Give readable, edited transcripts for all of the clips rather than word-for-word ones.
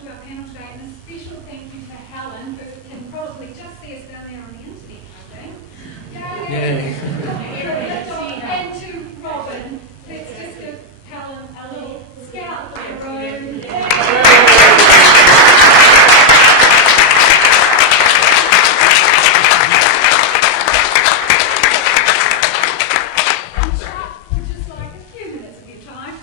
to our panel today, and a special thank you to Helen, who can probably just see us down there on the internet, I think. Yay! And to Robin. Let's just give Helen a little scout for the room. Would just like a few minutes of your time.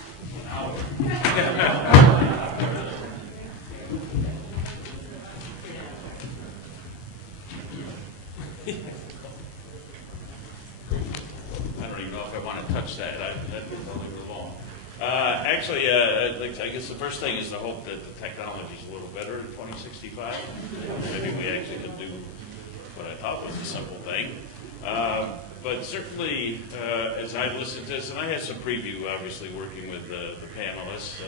I don't even know if I want to touch that. That would probably be long. Actually, I guess the first thing is to hope that the technology is a little better in 2065. Maybe we actually could do what I thought was a simple thing. But certainly, as I listened to this, and I had some preview, obviously, working with the panelists,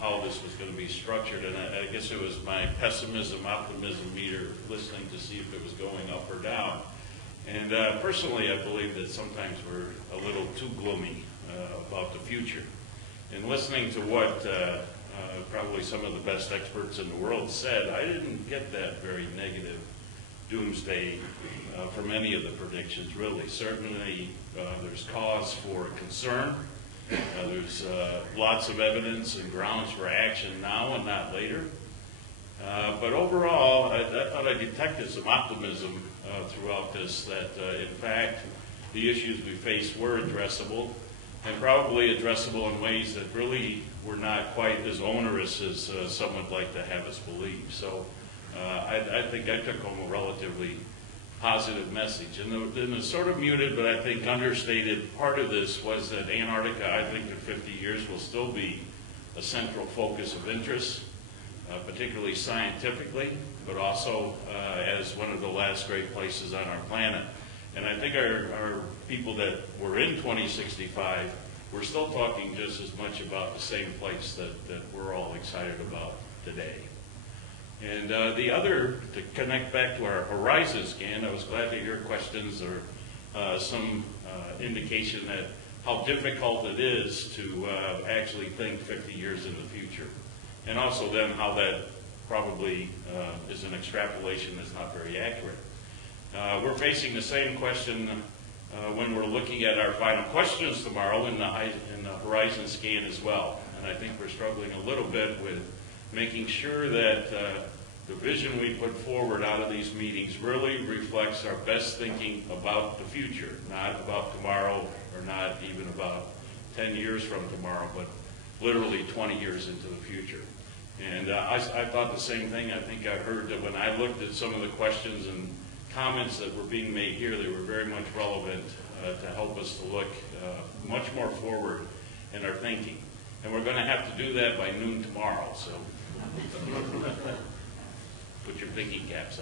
how this was going to be structured, and I guess it was my pessimism, optimism meter listening to see if it was going up or down. And personally, I believe that sometimes we're a little too gloomy about the future. And listening to what probably some of the best experts in the world said, I didn't get that very negative doomsday from any of the predictions, really. Certainly, there's cause for concern. There's lots of evidence and grounds for action now and not later. But overall, I thought I detected some optimism throughout this, that in fact, the issues we faced were addressable, and probably addressable in ways that really were not quite as onerous as some would like to have us believe. So I think I took home a relatively positive message. And the sort of muted, but I think understated part of this was that Antarctica, I think in 50 years, will still be a central focus of interest, particularly scientifically, but also as one of the last great places on our planet. And I think our people that were in 2065, we're still talking just as much about the same place that we're all excited about today. And the other, to connect back to our horizon scan, I was glad to hear questions or some indication that how difficult it is to actually think 50 years in the future. And also then how that probably is an extrapolation that's not very accurate. We're facing the same question when we're looking at our final questions tomorrow in the horizon scan as well. And I think we're struggling a little bit with making sure that the vision we put forward out of these meetings really reflects our best thinking about the future, not about tomorrow or not even about 10 years from tomorrow, but literally 20 years into the future. And I thought the same thing. I think I heard that when I looked at some of the questions and comments that were being made here, they were very much relevant to help us to look much more forward in our thinking. And we're going to have to do that by noon tomorrow, so put your thinking caps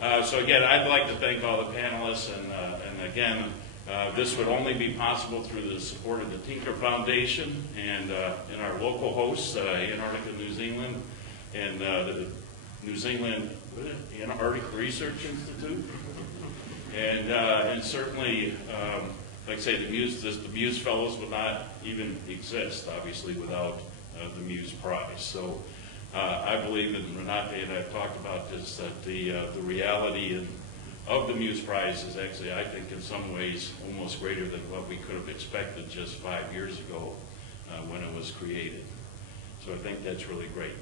on. So again, I'd like to thank all the panelists, and again, this would only be possible through the support of the Tinker Foundation and in our local hosts, Antarctica New Zealand, and the New Zealand Antarctic Research Institute, and certainly, like I say, the Muse Fellows would not even exist, obviously, without the Muse Prize. So I believe, and Renate and I have talked about this, that the reality of the Muse Prize is actually, I think, in some ways almost greater than what we could have expected just 5 years ago when it was created. So I think that's really great.